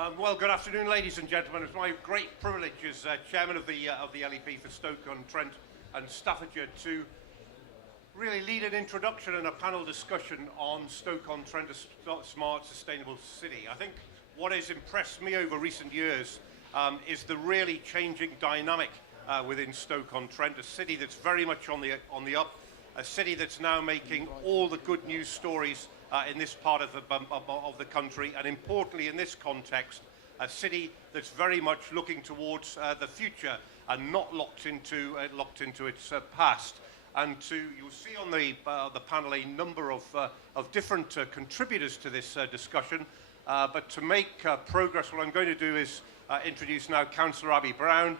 Well, good afternoon, ladies and gentlemen. It's my great privilege as chairman of the LEP for Stoke-on-Trent and Staffordshire to really lead an introduction and a panel discussion on Stoke-on-Trent, a smart, sustainable city. I think what has impressed me over recent years is the really changing dynamic within Stoke-on-Trent, a city that's very much on the up, a city that's now making all the good news stories in this part of the country, and importantly in this context, a city that's very much looking towards the future and not locked into its past. And you'll see on the panel a number of different contributors to this discussion. But to make progress, what I'm going to do is introduce now Councillor Abby Brown,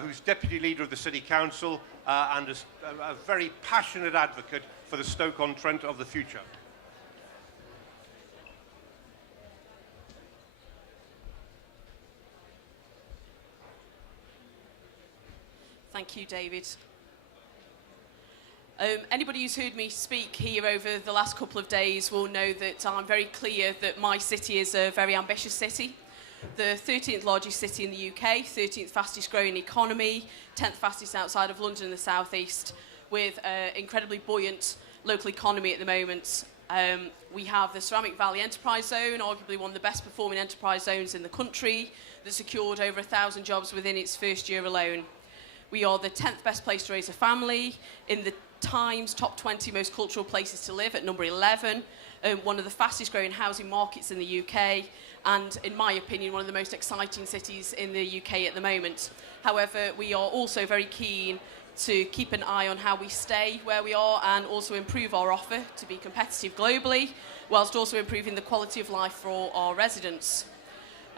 who's Deputy Leader of the City Council and a very passionate advocate for the Stoke-on-Trent of the future. Thank you, David. Anybody who's heard me speak here over the last couple of days will know that I'm very clear that my city is a very ambitious city. The 13th largest city in the UK, 13th fastest growing economy, 10th fastest outside of London in the southeast, with an incredibly buoyant local economy at the moment. We have the Ceramic Valley Enterprise Zone, arguably one of the best performing enterprise zones in the country, that secured over 1,000 jobs within its first year alone. We are the 10th best place to raise a family, in the Times top 20 most cultural places to live at number 11, one of the fastest growing housing markets in the UK, and in my opinion one of the most exciting cities in the UK at the moment. However, we are also very keen to keep an eye on how we stay where we are and also improve our offer to be competitive globally, whilst also improving the quality of life for our residents.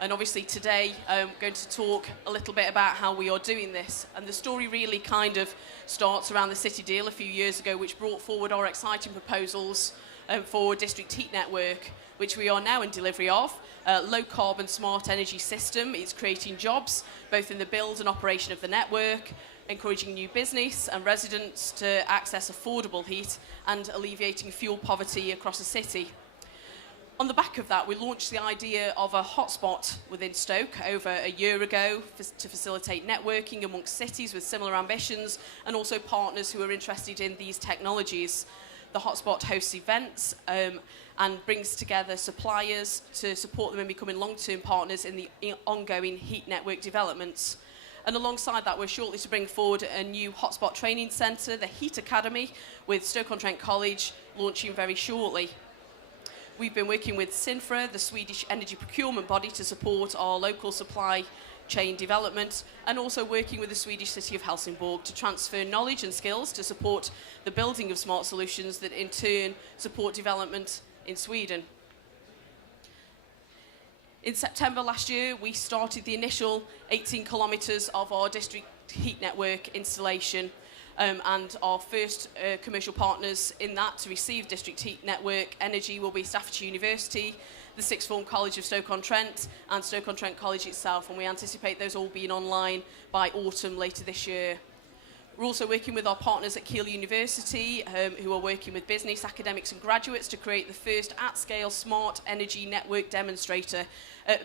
And obviously today I'm going to talk a little bit about how we are doing this. And the story really kind of starts around the City deal a few years ago, which brought forward our exciting proposals for a district heat network, which we are now in delivery of. Low carbon smart energy system. It's creating jobs, both in the build and operation of the network, encouraging new business and residents to access affordable heat and alleviating fuel poverty across the city. On the back of that, we launched the idea of a hotspot within Stoke over a year ago to facilitate networking amongst cities with similar ambitions and also partners who are interested in these technologies. The hotspot hosts events and brings together suppliers to support them in becoming long-term partners in the ongoing heat network developments. And alongside that, we're shortly to bring forward a new hotspot training centre, the Heat Academy, with Stoke-on-Trent College launching very shortly. We've been working with Sinfra, the Swedish energy procurement body, to support our local supply chain development, and also working with the Swedish city of Helsingborg to transfer knowledge and skills to support the building of smart solutions that in turn support development in Sweden. In September last year, we started the initial 18 kilometres of our district heat network installation. And our first commercial partners in that to receive district heat network energy will be Staffordshire University, the Sixth Form College of Stoke-on-Trent and Stoke-on-Trent College itself, and we anticipate those all being online by autumn later this year. We're also working with our partners at Keele University, who are working with business, academics and graduates to create the first at-scale smart energy network demonstrator,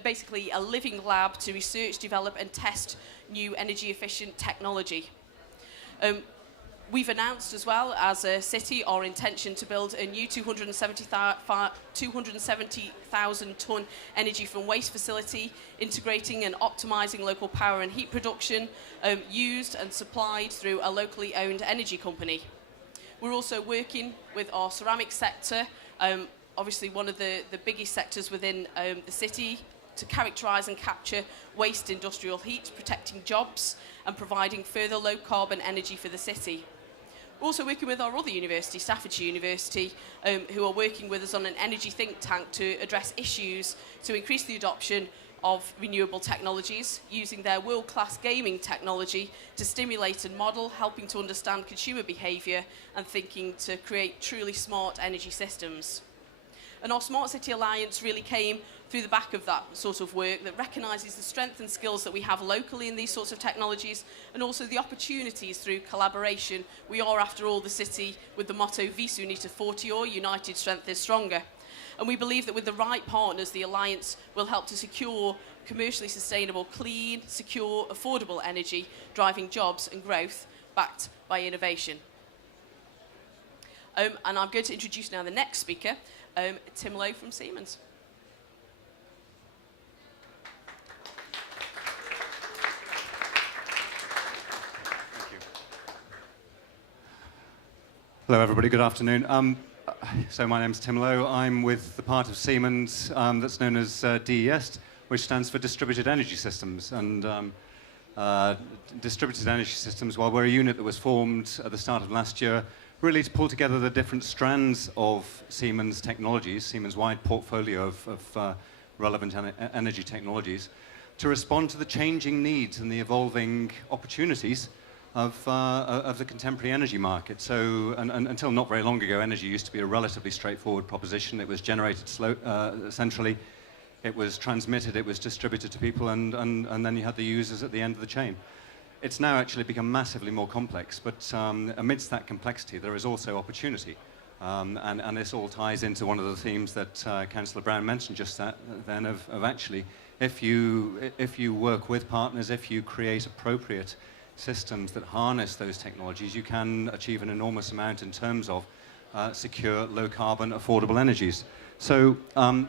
basically a living lab to research, develop and test new energy efficient technology. We've announced as well as a city our intention to build a new 270,000 tonne energy from waste facility, integrating and optimising local power and heat production, used and supplied through a locally owned energy company. We're also working with our ceramic sector, obviously one of the biggest sectors within the city, to characterise and capture waste industrial heat, protecting jobs and providing further low carbon energy for the city. We're also working with our other university, Staffordshire University, who are working with us on an energy think tank to address issues to increase the adoption of renewable technologies, using their world-class gaming technology to stimulate and model, helping to understand consumer behaviour and thinking to create truly smart energy systems. And our Smart City Alliance really came through the back of that sort of work that recognises the strength and skills that we have locally in these sorts of technologies, and also the opportunities through collaboration. We are, after all, the city with the motto Vis unita fortior, united strength is stronger. And we believe that with the right partners, the Alliance will help to secure commercially sustainable, clean, secure, affordable energy, driving jobs and growth backed by innovation. And I'm going to introduce now the next speaker, Tim Lowe from Siemens. Thank you. Hello, everybody. Good afternoon. So my name's Tim Lowe. I'm with the part of Siemens that's known as DES, which stands for Distributed Energy Systems. And Distributed Energy Systems, well, we're a unit that was formed at the start of last year, really to pull together the different strands of Siemens technologies, Siemens-wide portfolio of relevant energy technologies, to respond to the changing needs and the evolving opportunities of the contemporary energy market. So, and until not very long ago, energy used to be a relatively straightforward proposition. It was generated centrally, it was transmitted, it was distributed to people, and then you had the users at the end of the chain. It's now actually become massively more complex, but amidst that complexity, there is also opportunity. And this all ties into one of the themes that Councillor Brown mentioned just then of actually, if you work with partners, if you create appropriate systems that harness those technologies, you can achieve an enormous amount in terms of secure, low-carbon, affordable energies. So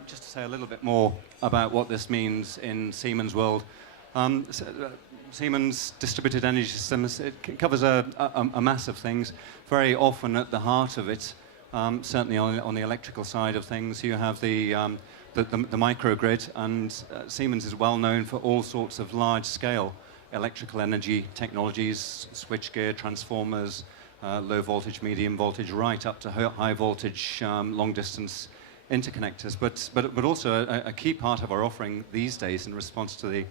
just to say a little bit more about what this means in Siemens world, Siemens Distributed Energy Systems, it covers a mass of things. Very often at the heart of it, certainly on the electrical side of things, you have the microgrid, and Siemens is well known for all sorts of large-scale electrical energy technologies, switchgear, transformers, low voltage, medium voltage, right up to high voltage, long distance interconnectors. But also a key part of our offering these days in response to the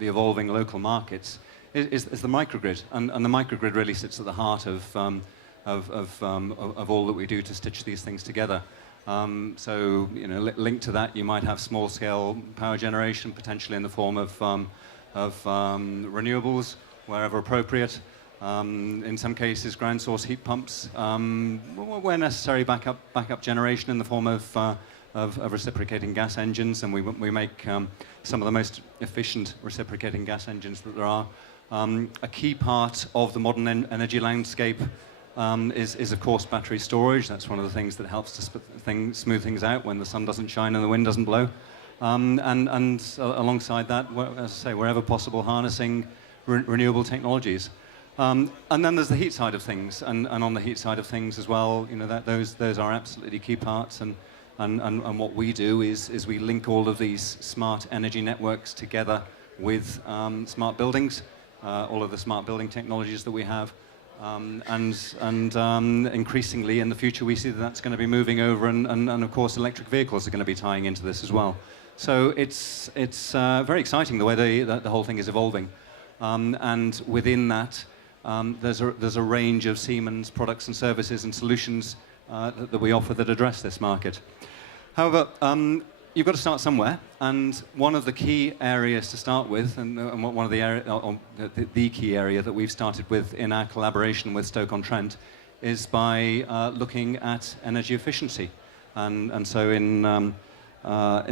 evolving local markets is the microgrid, and the microgrid really sits at the heart of all that we do to stitch these things together. So, you know, linked to that, you might have small-scale power generation, potentially in the form of renewables, wherever appropriate. In some cases, ground source heat pumps, where necessary, backup generation in the form of reciprocating gas engines, and we make some of the most efficient reciprocating gas engines that there are. A key part of the modern energy landscape is of course battery storage. That's one of the things that helps to smooth things out when the sun doesn't shine and the wind doesn't blow. And alongside that, as I say, wherever possible, harnessing renewable technologies. And then there's the heat side of things, and on the heat side of things as well, you know, those are absolutely key parts. And what we do is we link all of these smart energy networks together with smart buildings, all of the smart building technologies that we have. And increasingly in the future, we see that that's going to be moving over, and of course electric vehicles are going to be tying into this as well. So it's very exciting the way the whole thing is evolving. And within that, there's a range of Siemens products and services and solutions that we offer that address this market. However, you've got to start somewhere, and one of the key areas to start with, and one of the key area that we've started with in our collaboration with Stoke-on-Trent, is by looking at energy efficiency. And so in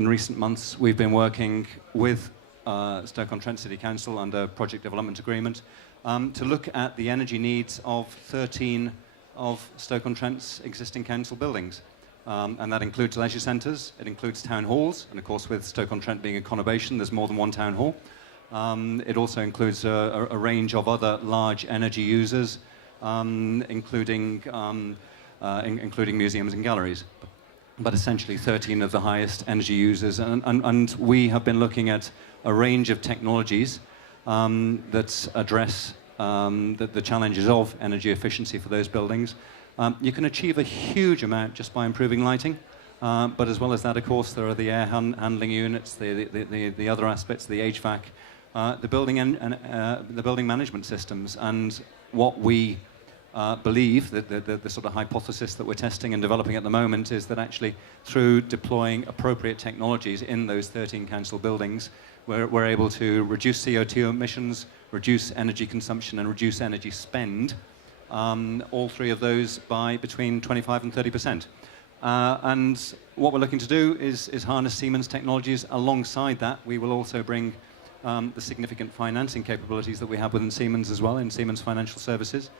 recent months, we've been working with Stoke-on-Trent City Council under Project Development Agreement to look at the energy needs of 13 of Stoke-on-Trent's existing council buildings. And that includes leisure centres, it includes town halls, and of course with Stoke-on-Trent being a conurbation, there's more than one town hall. It also includes a range of other large energy users, including museums and galleries. But essentially 13 of the highest energy users. And we have been looking at a range of technologies that address the challenges of energy efficiency for those buildings. You can achieve a huge amount just by improving lighting, but as well as that, of course, there are the air handling units, the other aspects, the HVAC, the building management systems, and what we believe that the sort of hypothesis that we're testing and developing at the moment is that actually through deploying appropriate technologies in those 13 council buildings, we're able to reduce CO2 emissions, reduce energy consumption, and reduce energy spend. All three of those by between 25 and 30%. And what we're looking to do is harness Siemens technologies. Alongside that, we will also bring the significant financing capabilities that we have within Siemens as well, in Siemens Financial Services.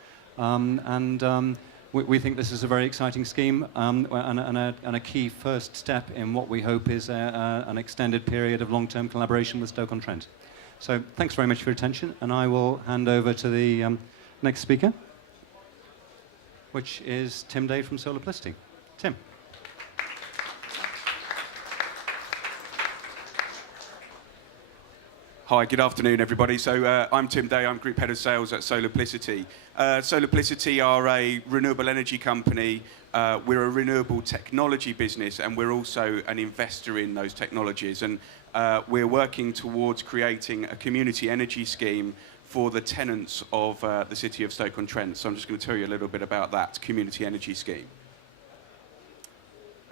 We think this is a very exciting scheme and a key first step in what we hope is an extended period of long-term collaboration with Stoke-on-Trent. So thanks very much for your attention, and I will hand over to the next speaker, which is Tim Day from Solarplicity. Tim. Hi, good afternoon, everybody. So I'm Tim Day. I'm Group Head of Sales at Solarplicity. Solarplicity are a renewable energy company. We're a renewable technology business, and we're also an investor in those technologies. And we're working towards creating a community energy scheme for the tenants of the city of Stoke-on-Trent. So I'm just going to tell you a little bit about that community energy scheme.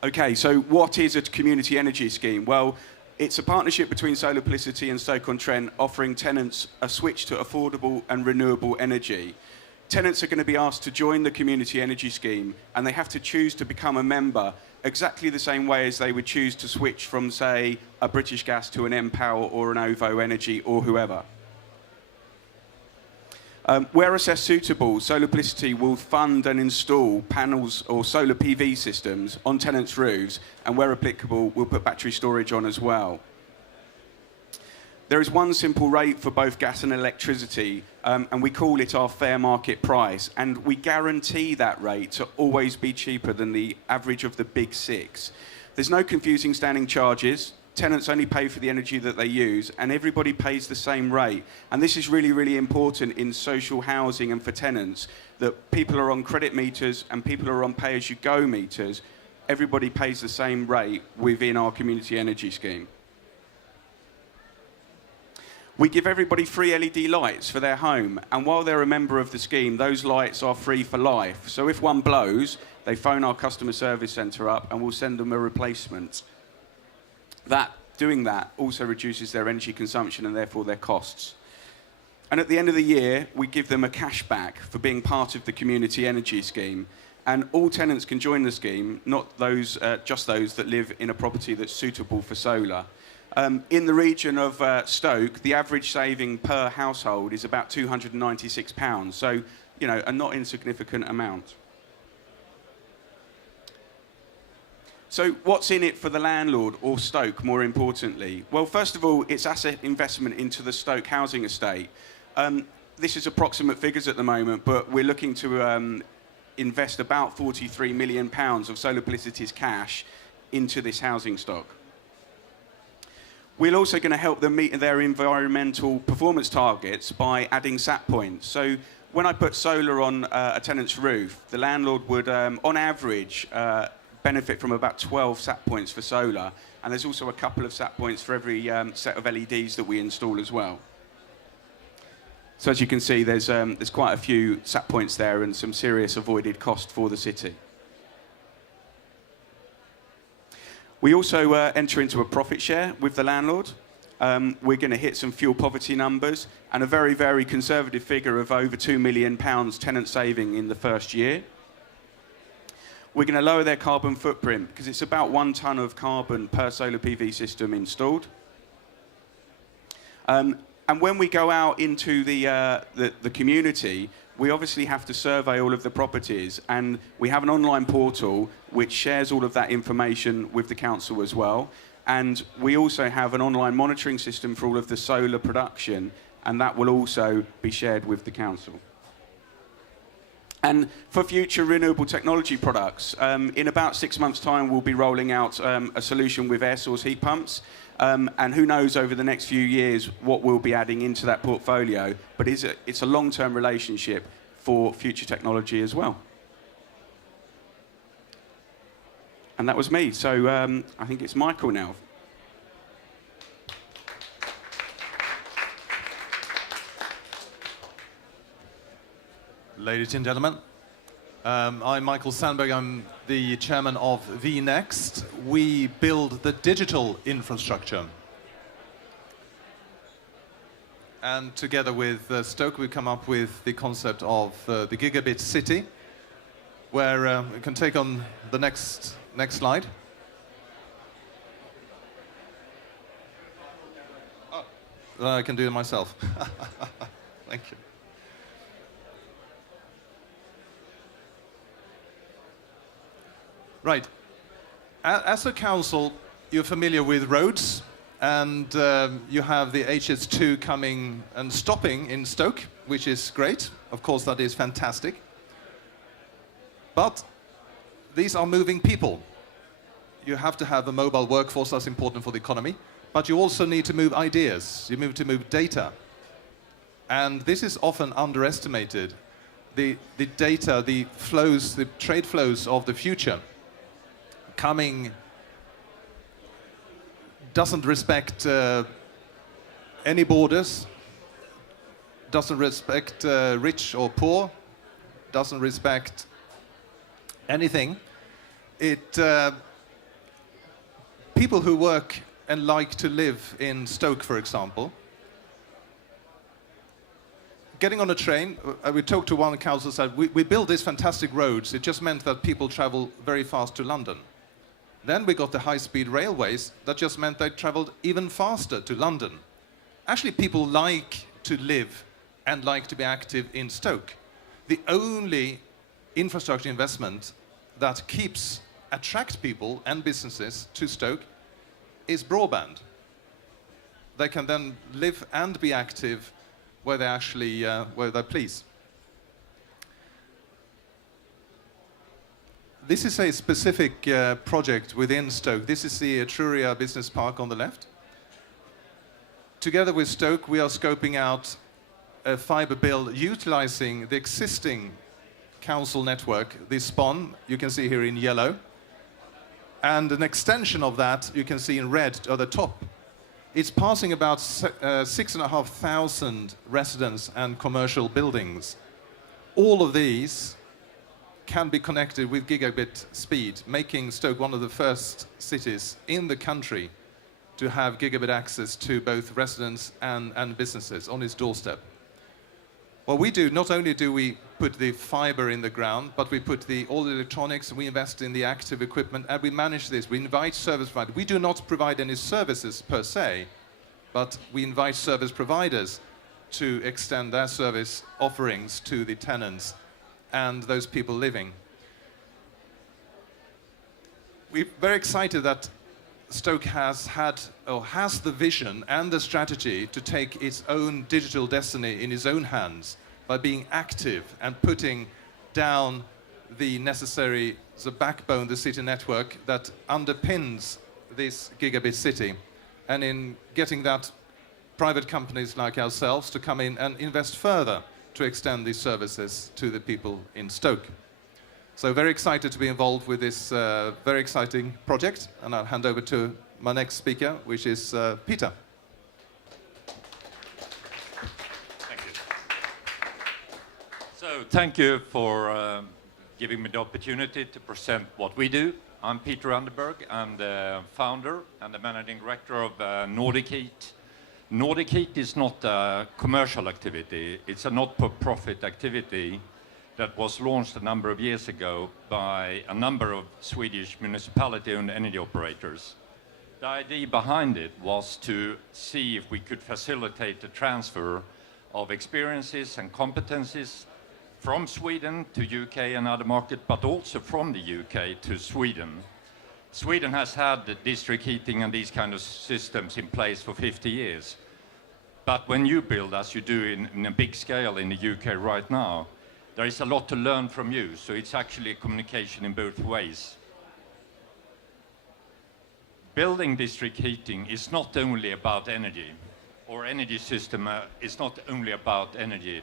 Okay, so what is a community energy scheme? Well, it's a partnership between Solarplicity and Stoke-on-Trent, offering tenants a switch to affordable and renewable energy. Tenants are going to be asked to join the community energy scheme, and they have to choose to become a member exactly the same way as they would choose to switch from, say, a British Gas to an Empower or an OVO Energy or whoever. Where assessed suitable, Solarplicity will fund and install panels or solar PV systems on tenants' roofs, and where applicable, we'll put battery storage on as well. There is one simple rate for both gas and electricity, and we call it our fair market price, and we guarantee that rate to always be cheaper than the average of the big six. There's no confusing standing charges. Tenants only pay for the energy that they use, and everybody pays the same rate. And this is really, really important in social housing and for tenants, that people are on credit meters and people are on pay-as-you-go meters. Everybody pays the same rate within our community energy scheme. We give everybody free LED lights for their home, and while they're a member of the scheme, those lights are free for life. So if one blows, they phone our customer service centre up and we'll send them a replacement. Doing that also reduces their energy consumption and therefore their costs. And at the end of the year, we give them a cashback for being part of the community energy scheme. And all tenants can join the scheme, not those, just those that live in a property that's suitable for solar. In the region of Stoke, the average saving per household is about £296. So, you know, a not insignificant amount. So what's in it for the landlord, or Stoke, more importantly? Well, first of all, it's asset investment into the Stoke housing estate. This is approximate figures at the moment, but we're looking to invest about £43 million of Solarplicity's cash into this housing stock. We're also going to help them meet their environmental performance targets by adding sat points. So when I put solar on a tenant's roof, the landlord would, on average, benefit from about 12 sat points for solar, and there's also a couple of sat points for every set of LEDs that we install as well. So as you can see, there's quite a few sat points there and some serious avoided cost for the city. We also enter into a profit share with the landlord. We're going to hit some fuel poverty numbers and a very, very conservative figure of over £2 million tenant saving in the first year. We're going to lower their carbon footprint because it's about 1 tonne of carbon per solar PV system installed. And when we go out into the community, we obviously have to survey all of the properties, and we have an online portal which shares all of that information with the council as well. And we also have an online monitoring system for all of the solar production, and that will also be shared with the council. And for future renewable technology products, in about 6 months' time, we'll be rolling out a solution with air source heat pumps. And who knows over the next few years what we'll be adding into that portfolio. But it's a long-term relationship for future technology as well. And that was me. So I think it's Michael now. Ladies and gentlemen, I'm Michael Sandberg. I'm the chairman of vNext. We build the digital infrastructure. And together with Stoke, we've come up with the concept of the Gigabit City, where we can take on the next Next slide. I can do it myself. Thank you. Right. As a council, you're familiar with roads, and you have the HS2 coming and stopping in Stoke, which is great. Of course, that is fantastic. But these are moving people. You have to have a mobile workforce, that's important for the economy. But you also need to move ideas. You need to move data. And this is often underestimated. The data, the flows, the trade flows of the future coming doesn't respect any borders, doesn't respect rich or poor, doesn't respect anything. People who work and like to live in Stoke, for example, getting on a train, we talked to one council, said, we built these fantastic roads, it just meant that people travel very fast to London. Then we got the high-speed railways, that just meant they traveled even faster to London. Actually, people like to live and like to be active in Stoke. The only infrastructure investment that attracts people and businesses to Stoke is broadband. They can then live and be active where they please. This is a specific project within Stoke. This is the Etruria Business Park on the left. Together with Stoke, we are scoping out a fibre build utilizing the existing council network, the SPON, you can see here in yellow, and an extension of that you can see in red at the top. It's passing about 6,500 residents and commercial buildings. All of these can be connected with gigabit speed, making Stoke one of the first cities in the country to have gigabit access to both residents and businesses on its doorstep. What we do, not only do we put the fiber in the ground, but we put all the electronics, we invest in the active equipment, and we manage this. We invite service providers. We do not provide any services per se, but we invite service providers to extend their service offerings to the tenants and those people living. We're very excited that Stoke has the vision and the strategy to take its own digital destiny in its own hands by being active and putting down the necessary backbone, the city network that underpins this gigabit city, and in getting that private companies like ourselves to come in and invest further to extend these services to the people in Stoke. So very excited to be involved with this very exciting project, and I'll hand over to my next speaker, which is Peter. Thank you. So thank you for giving me the opportunity to present what we do. I'm Peter Underberg. I'm the founder and the managing director of Nordic Heat. Nordic Heat is not a commercial activity. It's a not-for-profit activity that was launched a number of years ago by a number of Swedish municipality-owned energy operators. The idea behind it was to see if we could facilitate the transfer of experiences and competencies from Sweden to UK and other markets, but also from the UK to Sweden. Sweden has had the district heating and these kind of systems in place for 50 years. But when you build, as you do in a big scale in the UK right now, there is a lot to learn from you, so it's actually communication in both ways. Building district heating is not only about energy, or energy system is not only about energy.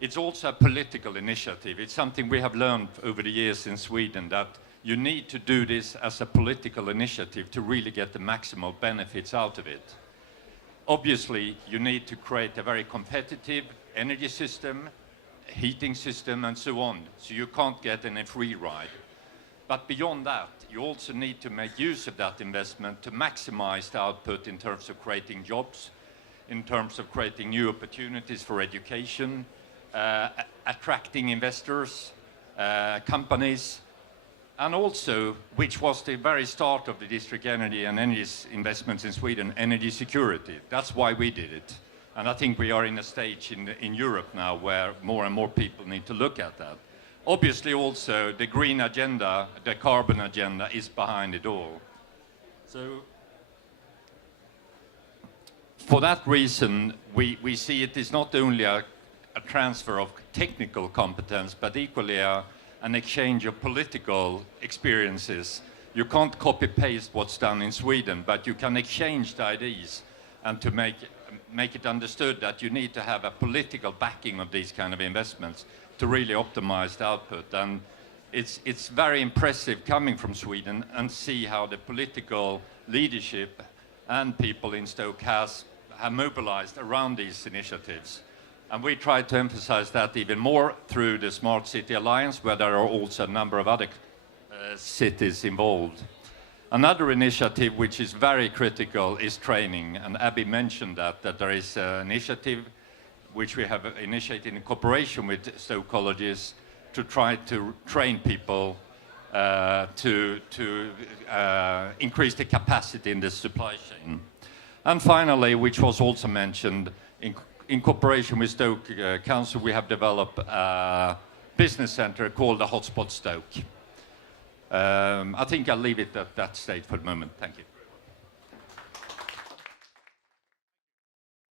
It's also a political initiative. It's something we have learned over the years in Sweden, that you need to do this as a political initiative to really get the maximal benefits out of it. Obviously, you need to create a very competitive energy system, heating system and so on, so you can't get any free ride. But beyond that, you also need to make use of that investment to maximize the output in terms of creating jobs, in terms of creating new opportunities for education, attracting investors, companies, And also, which was the very start of the district energy and energy investments in Sweden, energy security. That's why we did it. And I think we are in a stage in Europe now where more and more people need to look at that. Obviously also the green agenda, the carbon agenda is behind it all. So for that reason, we see it is not only a transfer of technical competence, but equally an exchange of political experiences. You can't copy-paste what's done in Sweden, but you can exchange the ideas and to make it understood that you need to have a political backing of these kind of investments to really optimize the output. And it's very impressive coming from Sweden and see how the political leadership and people in Stoke have mobilized around these initiatives. And we try to emphasize that even more through the Smart City Alliance, where there are also a number of other cities involved. Another initiative which is very critical is training, and Abby mentioned that there is an initiative which we have initiated in cooperation with Stoke colleges to try to train people to increase the capacity in the supply chain. And finally, which was also mentioned, in cooperation with Stoke Council, we have developed a business center called the Hotspot Stoke. I think I'll leave it at that stage for the moment. Thank you.